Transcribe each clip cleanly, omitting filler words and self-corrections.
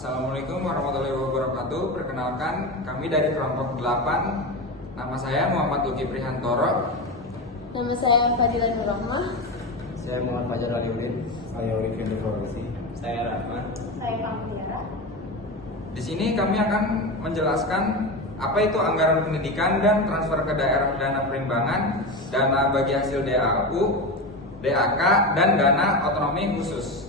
Assalamualaikum warahmatullahi wabarakatuh. Perkenalkan, kami dari kelompok 8. Nama saya Muhammad Luki Prihantoro. Nama saya Fadila Nurrahmah. Saya Muhammad Fajar Aliudin. Saya Orifin Dekorasi. Saya Rahman. Saya Kamtiara. Di sini kami akan menjelaskan apa itu anggaran pendidikan dan transfer ke daerah, dana perimbangan, dana bagi hasil DAU, DAK, dan dana otonomi khusus.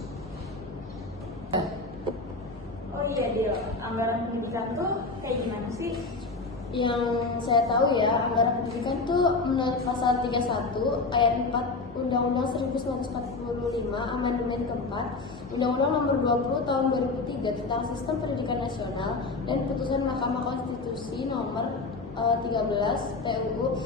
Oh iya Dil, anggaran pendidikan tuh kayak gimana sih? Yang saya tahu ya, anggaran pendidikan tuh menurut pasal 31 ayat 4 Undang-Undang 1945 Amandemen keempat, Undang-Undang Nomor 20 Tahun 2003 tentang Sistem Pendidikan Nasional, dan Putusan Mahkamah Konstitusi Nomor 13 PUU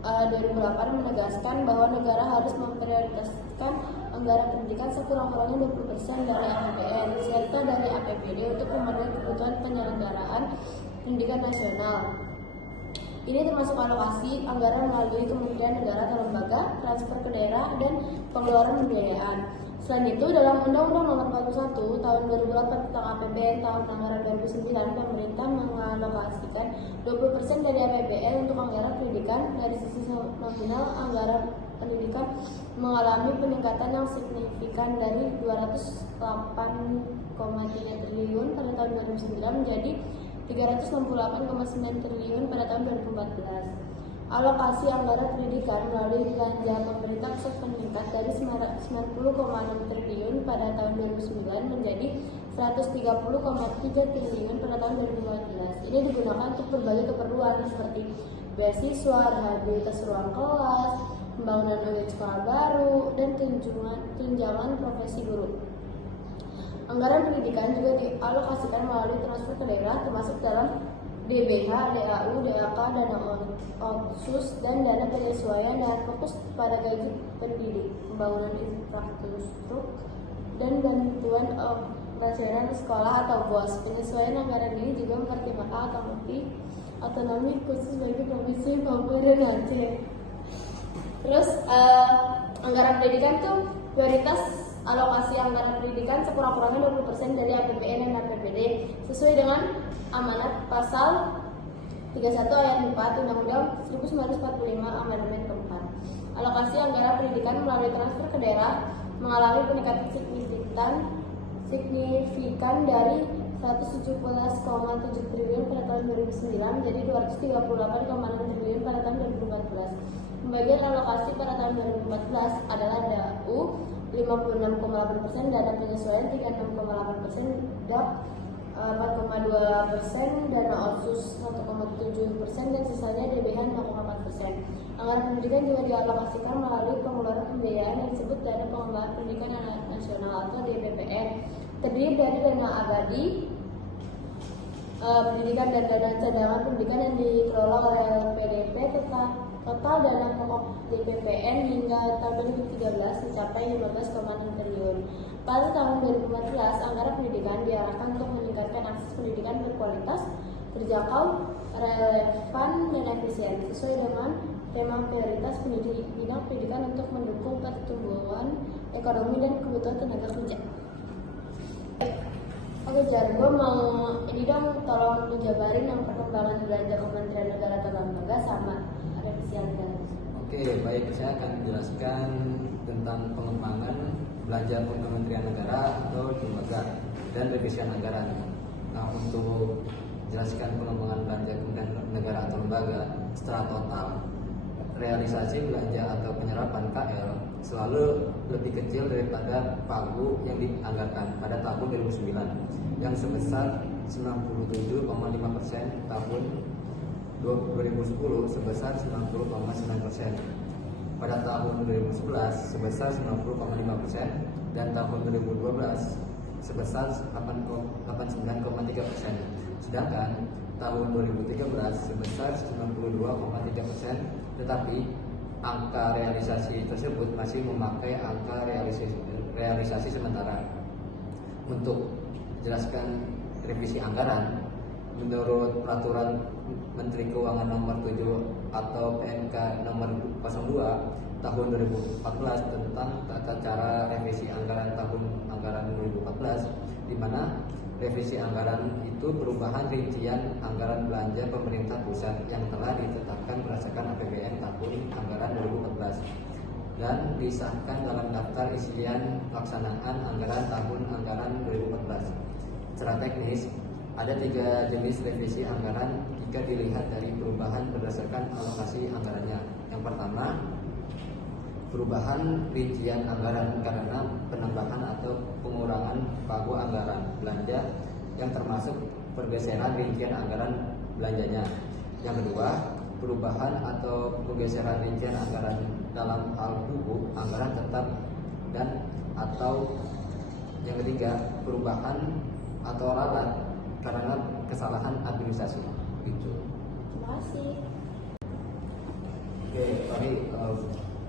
2008 menegaskan bahwa negara harus memprioritaskan anggaran pendidikan sekurang-kurangnya 20% dari APBN serta dari APBD untuk memenuhi kebutuhan penyelenggaraan pendidikan nasional. Ini termasuk alokasi anggaran melalui kementerian negara atau lembaga, transfer ke daerah, dan pengeluaran pembiayaan. Selain itu, dalam Undang-Undang Nomor 41 Tahun 2008 tentang APBN tahun anggaran 2009, pemerintah mengalokasikan 20% dari APBN untuk anggaran pendidikan. Dari sisi nominal, anggaran pendidikan mengalami peningkatan yang signifikan dari 208,3 triliun pada tahun 2009 menjadi 368,9 triliun pada tahun 2014. Alokasi anggaran pendidikan melalui belanja pemerintah pusat meningkat dari 90,6 triliun pada tahun 2009 menjadi 130,3 triliun pada tahun 2014. Ini digunakan untuk berbagai keperluan seperti beasiswa, rehabilitas ruang kelas, pembangunan unit sekolah baru, dan tunjangan profesi guru. Anggaran pendidikan juga dialokasikan melalui transfer ke daerah, termasuk dalam DBH, DAU, DAK, dana otsus, dan dana penyesuaian dengan fokus pada gaji pendidik, pembangunan infrastruktur, dan bantuan operasional sekolah atau BOS. Penyesuaian anggaran ini juga mempertimbangkan otonomi khusus bagi provinsi Papua dan Aceh. Terus anggaran pendidikan tuh prioritas alokasi anggaran pendidikan sekurang-kurangnya 20% dari APBN dan APBD sesuai dengan amanat pasal 31 ayat 4 Undang-Undang 1945 Amandemen keempat. Alokasi anggaran pendidikan melalui transfer ke daerah mengalami peningkatan signifikan dari 117,7 triliun pada tahun 2009 menjadi 238,6 triliun pada tahun 2014. Pembagian alokasi pada tahun 2014 adalah DAU 56,8%, dana penyesuaian 36,8%, DAP 4,2%, dana otsus 1,7%, dan sisanya DBH 0,4%. Anggaran pendidikan juga dialokasikan melalui pengeluaran pembiayaan yang disebut Dana Pengembangan Pendidikan Nasional atau DPPN, terdiri dari dana abadi pendidikan dan dana cadangan pendidikan yang dikelola oleh LPDP. Total dana pokok DPPN hingga tahun 2013 mencapai 15,6 triliun. Pada tahun 2014, anggaran pendidikan diarahkan untuk meningkatkan akses pendidikan berkualitas, terjangkau, relevan, dan efisien sesuai dengan tema prioritas bidang pendidikan untuk mendukung pertumbuhan ekonomi dan kebutuhan tenaga kerja. Oke Jar, gue mau ini dong, tolong dijabarin yang perkembangan belanja Kementerian Negara atau lembaga sama revisi anggaran. Oke, baik. Saya akan menjelaskan tentang pengembangan belanja Kementerian Negara atau lembaga dan revisi anggaran. Nah, untuk menjelaskan pengembangan belanja Kementerian Negara atau lembaga secara total, realisasi belanja atau penyerapan KL selalu lebih kecil daripada pagu yang dianggarkan pada tahun 2009 yang sebesar 97,5%, tahun 2010 sebesar 90,9%, pada tahun 2011 sebesar 90,5%, dan tahun 2012 sebesar 89,3%. Sedangkan tahun 2013 sebesar 92,3%, tetapi angka realisasi tersebut masih memakai angka realisasi sementara. Untuk jelaskan revisi anggaran, menurut Peraturan Menteri Keuangan Nomor 7 atau PMK Nomor 02 Tahun 2014 tentang tata cara revisi anggaran tahun anggaran 2014, di mana revisi anggaran itu perubahan rincian anggaran belanja pemerintah pusat yang telah ditetapkan berdasarkan APBN tahun anggaran 2014 dan disahkan dalam daftar isian pelaksanaan anggaran tahun anggaran 2014. Secara teknis, ada 3 jenis revisi anggaran jika dilihat dari perubahan berdasarkan alokasi anggarannya. Yang pertama, perubahan rincian anggaran karena penambahan atau pengurangan pagu anggaran belanja yang termasuk pergeseran rincian anggaran belanjanya. Yang kedua, perubahan atau pergeseran rincian anggaran dalam hal pupuk anggaran tetap dan atau yang ketiga, perubahan atau ralat karena kesalahan administrasi. Gitu. Terima kasih. Oke, tadi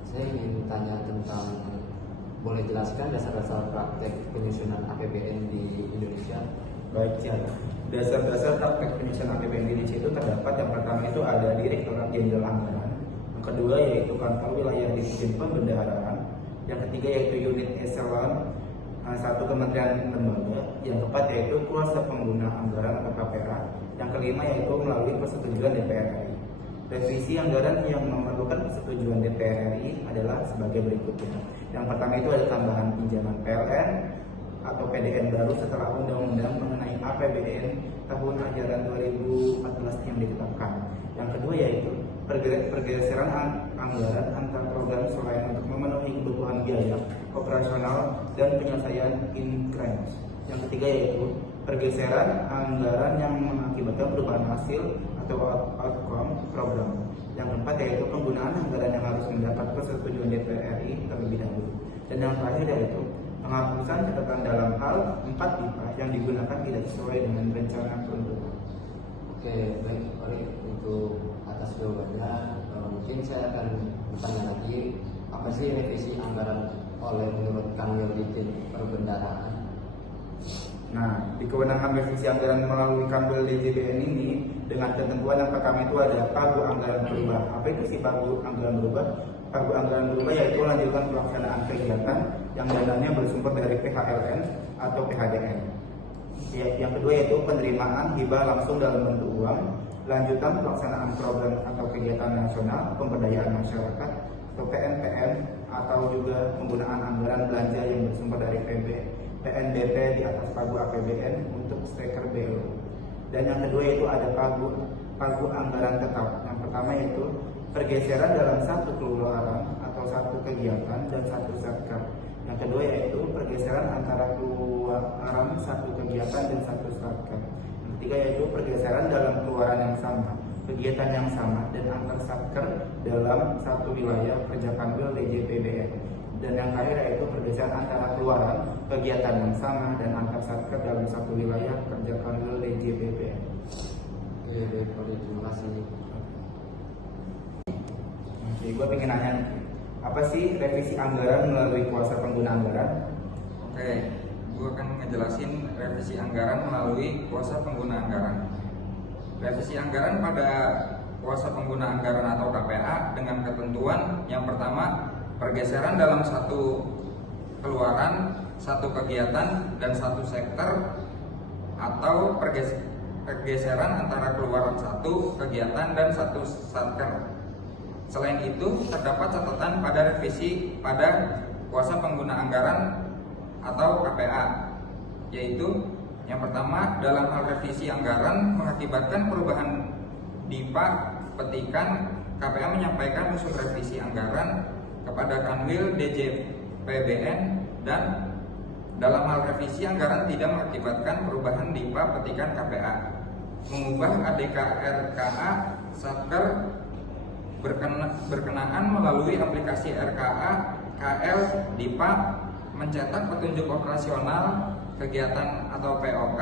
saya ingin tanya tentang, boleh jelaskan dasar-dasar praktek penyusunan APBN di Indonesia? Baik ya, dasar-dasar praktek penyusunan APBN di Indonesia itu terdapat. Yang pertama itu ada Direktorat Jenderal Anggaran, yang kedua yaitu Kantor Wilayah Dirjen Pembendaharaan, yang ketiga yaitu Unit Eselon 1 Kementerian Lembaga, yang keempat yaitu Kuasa Pengguna Anggaran atau KPA, yang kelima yaitu melalui persetujuan DPR RI. Revisi anggaran yang memerlukan persetujuan DPR RI adalah sebagai berikutnya. Yang pertama itu ada tambahan pinjaman PLN atau PDN baru setelah undang-undang mengenai APBN tahun ajaran 2014 yang ditetapkan. Yang kedua yaitu pergeseran anggaran antar program selain untuk memenuhi kebutuhan biaya operasional dan penyelesaian in-claims. Yang ketiga yaitu pergeseran anggaran yang mengakibatkan perubahan hasil atau outcome program. Yang keempat yaitu penggunaan anggaran yang harus mendapat persetujuan DPR RI terlebih dahulu. Dan yang terakhir yaitu penghapusan catatan dalam hal 4 IPA yang digunakan tidak sesuai dengan rencana peruntukan. Oke, baik, untuk atas jawabannya. Mungkin saya akan bertanya lagi, apa sih revisi anggaran menurut Kanwil Dirjen Perbendaharaan? Nah, di kewenangan revisi anggaran melalui Kanwil DJPN ini dengan ketentuan yang pertama itu ada pagu anggaran berubah. Apa itu sih pagu anggaran berubah? Pagu anggaran berubah yaitu lanjutan pelaksanaan kegiatan yang dananya bersumber dari PHLN atau PHDN. Yang kedua yaitu penerimaan hibah langsung dalam bentuk uang, lanjutan pelaksanaan program atau kegiatan nasional pemberdayaan masyarakat atau PNPM, atau juga penggunaan anggaran belanja yang bersumber dari PNBP di atas pagu APBN untuk steker BO. Dan yang kedua yaitu ada pagu anggaran tetap. Yang pertama yaitu pergeseran dalam satu kelurahan atau satu kegiatan dan satu satker. Yang kedua yaitu pergeseran antara keluaran satu kegiatan dan satu satker. Yang ketiga yaitu pergeseran dalam keluaran yang sama, kegiatan yang sama, dan antar satker dalam satu wilayah kerja Kanwil DJPBN. Dan yang terakhir yaitu pergeseran antara keluaran, kegiatan yang sama, dan antar satker dalam satu wilayah kerja Kanwil DJPBN. Oke, terima kasih. Oke, gue pengen nanya nih, apa sih revisi anggaran melalui kuasa pengguna anggaran? Oke, gue akan ngejelasin revisi anggaran melalui kuasa pengguna anggaran. Revisi anggaran pada kuasa pengguna anggaran atau KPA dengan ketentuan yang pertama, pergeseran dalam satu keluaran, satu kegiatan, dan satu sektor, atau pergeseran antara keluaran satu kegiatan dan satu satker. Selain itu, terdapat catatan pada revisi pada kuasa pengguna anggaran atau KPA, yaitu yang pertama, dalam hal revisi anggaran mengakibatkan perubahan DIPA petikan, KPA menyampaikan usul revisi anggaran kepada Kanwil DJPBN, dan dalam hal revisi anggaran tidak mengakibatkan perubahan DIPA petikan KPA, mengubah ADK-RKA satker berkenaan melalui aplikasi RKA KL DIPA, mencetak petunjuk operasional kegiatan atau POK,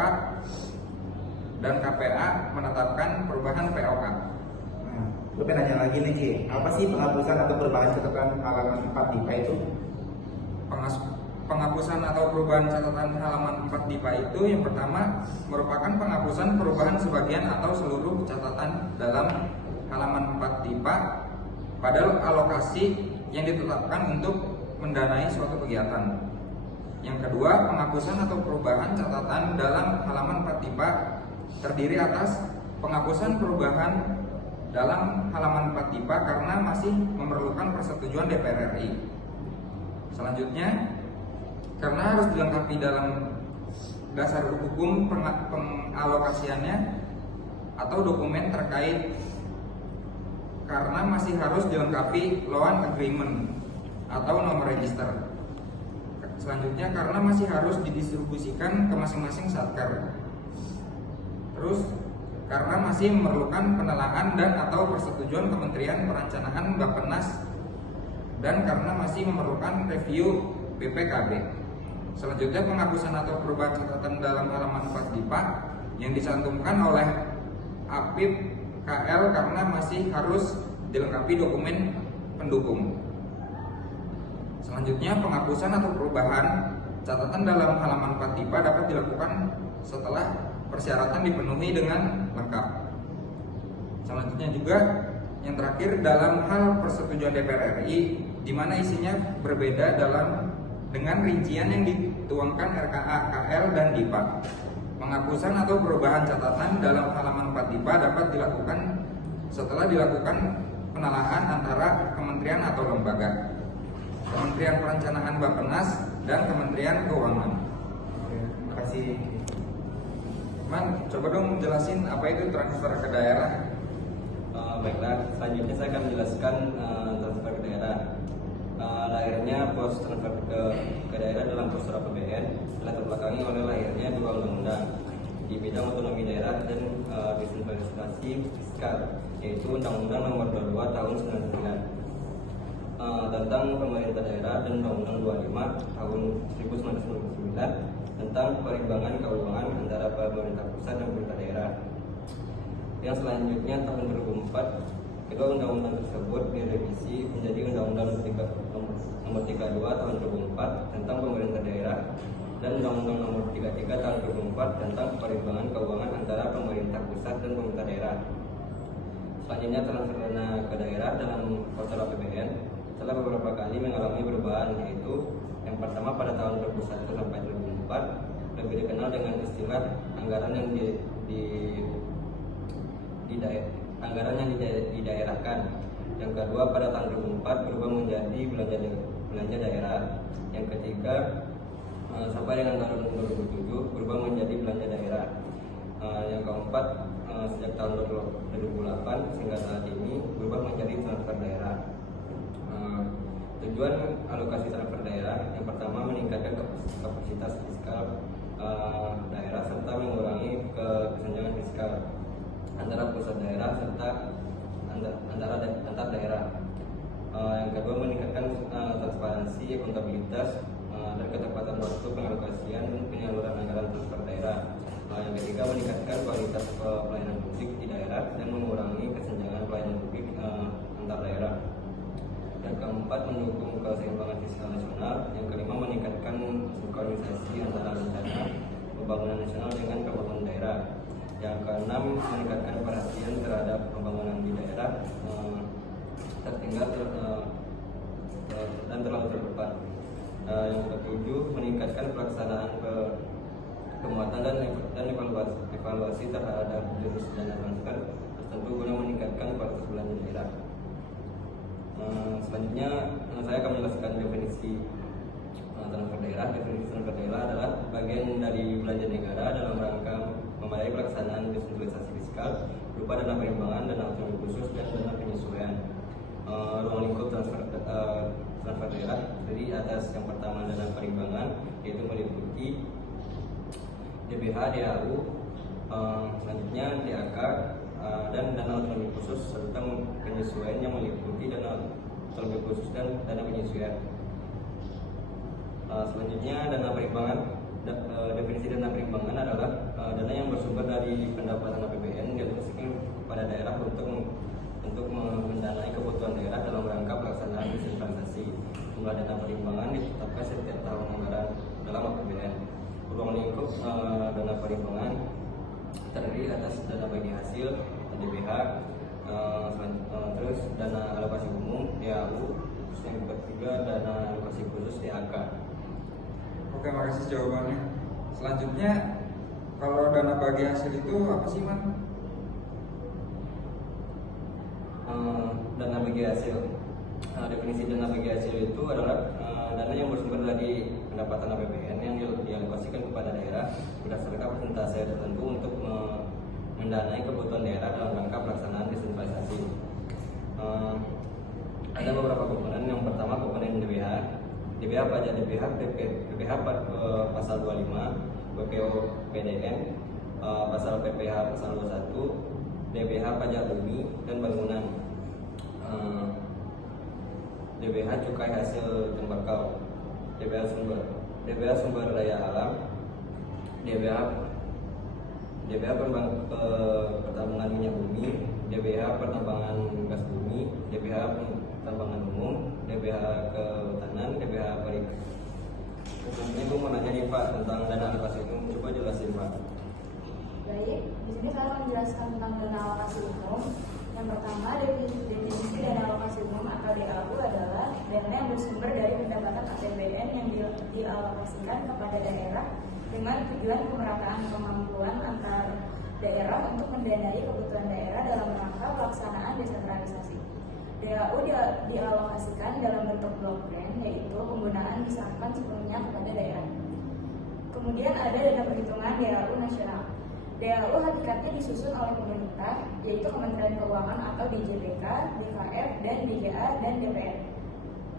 dan KPA menetapkan perubahan POK. Nah, gue pengen nanya lagi nih Ci, apa sih penghapusan atau perubahan catatan halaman 4 DIPA itu? Penghapusan atau perubahan catatan halaman 4 DIPA itu yang pertama merupakan penghapusan perubahan sebagian atau seluruh catatan dalam halaman 4 DIPA pada alokasi yang ditetapkan untuk mendanai suatu kegiatan. Yang kedua, penghapusan atau perubahan catatan dalam halaman 4 IPA terdiri atas penghapusan perubahan dalam halaman 4 IPA karena masih memerlukan persetujuan DPR RI. Selanjutnya, karena harus dilengkapi dalam dasar hukum pengalokasiannya atau dokumen terkait karena masih harus dilengkapi loan agreement atau nomor register. Selanjutnya, karena masih harus didistribusikan ke masing-masing satker. Terus, karena masih memerlukan penelaahan dan atau persetujuan Kementerian Perencanaan Bappenas, dan karena masih memerlukan review BPKB. Selanjutnya, penghapusan atau perubahan catatan dalam halaman 4 DIPA yang dicantumkan oleh APIP KL karena masih harus dilengkapi dokumen pendukung. Selanjutnya, penghapusan atau perubahan catatan dalam halaman 4 DIPA dapat dilakukan setelah persyaratan dipenuhi dengan lengkap. Selanjutnya juga, yang terakhir, dalam hal persetujuan DPR RI, di mana isinya berbeda dengan rincian yang dituangkan RKA, KL, dan DIPA. Penghapusan atau perubahan catatan dalam halaman 4 DIPA dapat dilakukan setelah dilakukan penelaahan antara kementerian atau lembaga, Kementerian Perencanaan Bappenas, dan Kementerian Keuangan. Terima kasih. Man, coba dong jelasin apa itu transfer ke daerah. Baiklah, selanjutnya saya akan menjelaskan transfer ke daerah. Lahirnya pos transfer ke daerah dalam proses APBN telah terbelakangi oleh lahirnya dua undang-undang di bidang otonomi daerah dan desentralisasi fiskal, yaitu Undang-Undang Nomor 22 Tahun 99 tentang pemerintah daerah dan Undang-Undang 25 Tahun 1999 tentang perimbangan keuangan antara pemerintah pusat dan pemerintah daerah. Yang selanjutnya tahun 2004, kedua undang-undang tersebut direvisi menjadi Undang-Undang Nomor 32 Tahun 2004 tentang pemerintah daerah dan Undang-Undang Nomor 33 Tahun 2004 tentang perimbangan keuangan antara pemerintah pusat dan pemerintah daerah. Selanjutnya, transfer dana ke daerah dalam portal APBN telah beberapa kali mengalami perubahan, yaitu yang pertama pada tahun 2001 sampai 2004 lebih dikenal dengan istilah anggaran yang didaerahkan. Yang kedua, pada tahun 2004 berubah menjadi belanja daerah. Yang ketiga, sampai dengan tahun 2007 berubah menjadi belanja daerah. Yang keempat, sejak tahun 2008 hingga saat ini berubah menjadi transfer daerah. Tujuan alokasi transfer daerah yang pertama meningkatkan kapasitas fiskal daerah serta mengurangi kesenjangan fiskal antara pusat daerah serta antar daerah. Yang kedua, meningkatkan transparansi, akuntabilitas, dan ketepatan waktu pengalokasian dan penyaluran anggaran transfer daerah. Yang ketiga, meningkatkan kualitas pelayanan publik di daerah dan mengurangi kesenjangan pelayanan publik antar daerah. Yang keempat, mendukung keseimbangan fiskal nasional. Yang kelima, meningkatkan sinkronisasi antara rencana pembangunan nasional dengan pembangunan daerah. Yang keenam, meningkatkan perhatian terhadap pembangunan di daerah tertinggal dan terlalu terdepan. Yang ketujuh, meningkatkan pelaksanaan pemuatan dan evaluasi terhadap jurus dana transfer tertentu guna meningkatkan kualitas belanja daerah. Selanjutnya saya akan menjelaskan definisi transfer daerah. Definisi transfer daerah adalah bagian dari belanja negara dalam rangka memadai pelaksanaan desentralisasi fiskal berupa dana perimbangan, dana otonomi khusus, dan dana penyesuaian. Ruang lingkup transfer daerah dari atas yang pertama dana perimbangan, yaitu meliputi DBH, DAU, selanjutnya DAK, dan dana otonomi khusus serta penyesuaian yang meliputi dana otonomi khusus dan dana penyesuaian. Selanjutnya, dana perimbangan. Definisi dana perimbangan adalah dana yang bersumber dari pendapatan APBN dialokasikan pada daerah untuk mendanai kebutuhan daerah dalam rangka pelaksanaan desentralisasi. Jumlah dana perimbangan ditetapkan setiap tahun anggaran dalam APBN. Ruang lingkup dana perimbangan terdiri atas dana bagi hasil DBH, terus dana alokasi umum DAU, terus yang ketiga dana alokasi khusus DAK. Oke, makasih jawabannya. Selanjutnya, kalau dana bagi hasil itu apa sih, Man? Dana bagi hasil. Definisi dana bagi hasil itu adalah dana yang bersumber dari pendapatan APBN yang dialokasikan kepada daerah berdasarkan persentase tertentu untuk mendanai kebutuhan daerah dalam rangka pelaksanaan desentralisasi. Ada beberapa komponen. Yang pertama komponen DBH pajak PPH pasal 25, BPO PDN pasal PPH pasal 21, DBH pajak bumi dan bangunan, DBH cukai hasil tembakau, DBH sumber daya alam, DBH pertambangan minyak bumi, DBH pertambangan gas bumi, DBH pertambangan umum, DBH kehutanan, DBH perikanan. Selanjutnya gue mau nanya nih Pak tentang dana alokasi umum, coba jelasin Pak. Baik, di sini saya akan menjelaskan tentang dana alokasi umum. Yang pertama, definisi dana alokasi umum atau DAU adalah dana yang bersumber dari pendapatan APBN yang dialokasikan kepada daerah dengan tujuan pemerataan kemampuan antar daerah untuk mendanai kebutuhan daerah dalam rangka pelaksanaan desentralisasi. DAU dialokasikan dalam bentuk block grant, yaitu penggunaan diserahkan sepenuhnya kepada daerah. Kemudian ada dana perhitungan DAU nasional. DAU hakikatnya disusun oleh pemerintah, yaitu Kementerian Keuangan atau DJPK, DKF, dan DGA, dan DPR.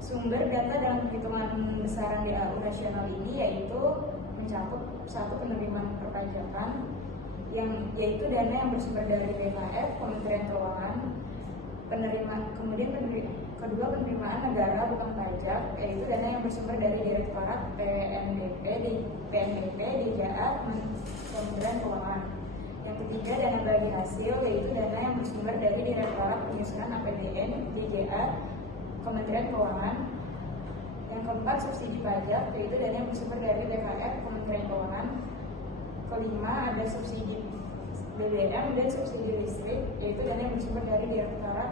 Sumber data dalam perhitungan besaran DAU nasional ini yaitu mencakup satu penerimaan perpajakan, yaitu dana yang bersumber dari DKF, Kementerian Keuangan, kedua penerimaan negara bukan pajak, yaitu dana yang bersumber dari Direktorat PNBP, DJA, Kementerian Keuangan. Yang ketiga, dana bagi hasil, yaitu dana yang bersumber dari Direktorat Penyusunan APBN, DJA, Kementerian Keuangan. Yang keempat, subsidi pajak, yaitu dana yang bersumber dari DKF, Kementerian Keuangan. Kelima, ada subsidi BBM dan subsidi listrik, yaitu dana yang bersumber dari Direktorat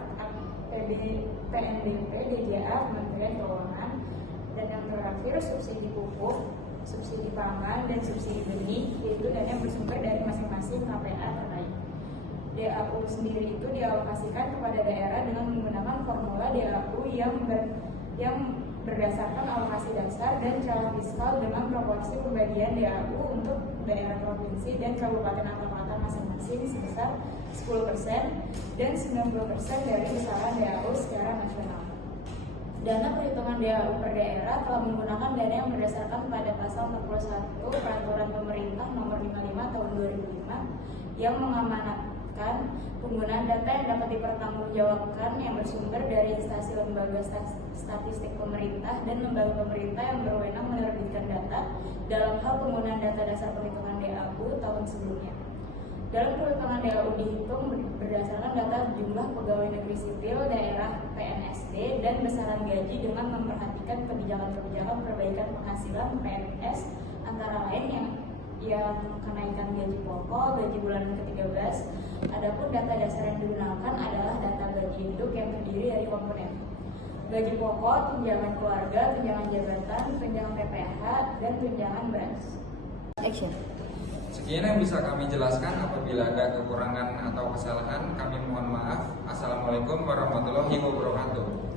PNBP, DJA, Kementerian Keuangan. Dan yang terakhir, subsidi pupuk, subsidi pangan, dan subsidi benih, yaitu dana yang bersumber dari masing-masing KPA terkait. DAU sendiri itu dialokasikan kepada daerah dengan menggunakan formula DAU yang berdasarkan alokasi dasar dan cara fiskal dengan proporsi pembagian DAU untuk daerah provinsi dan kabupaten atau kota masing-masing sebesar 10% dan 90% dari besaran DAU secara nasional. Dana perhitungan DAU per daerah telah menggunakan dana yang berdasarkan pada pasal 41 Peraturan Pemerintah Nomor 55 Tahun 2005 yang mengamanatkan penggunaan data yang dapat dipertanggungjawabkan yang bersumber dari instansi lembaga statistik pemerintah dan lembaga pemerintah yang berwenang menerbitkan data dalam hal penggunaan data dasar perhitungan DAU tahun sebelumnya. Dalam perhitungan DAU dihitung berdasarkan data jumlah pegawai negeri sipil daerah PNSD dan besaran gaji dengan memperhatikan kebijakan-kebijakan perbaikan penghasilan PNS antara lain yang kenaikan gaji pokok, gaji bulan ke-13. Adapun data dasar yang digunakan adalah data gaji induk yang terdiri dari komponen gaji pokok, tunjangan keluarga, tunjangan jabatan, tunjangan PPH, dan tunjangan beras. Action. Sekian yang bisa kami jelaskan. Apabila ada kekurangan atau kesalahan, kami mohon maaf. Assalamualaikum warahmatullahi wabarakatuh.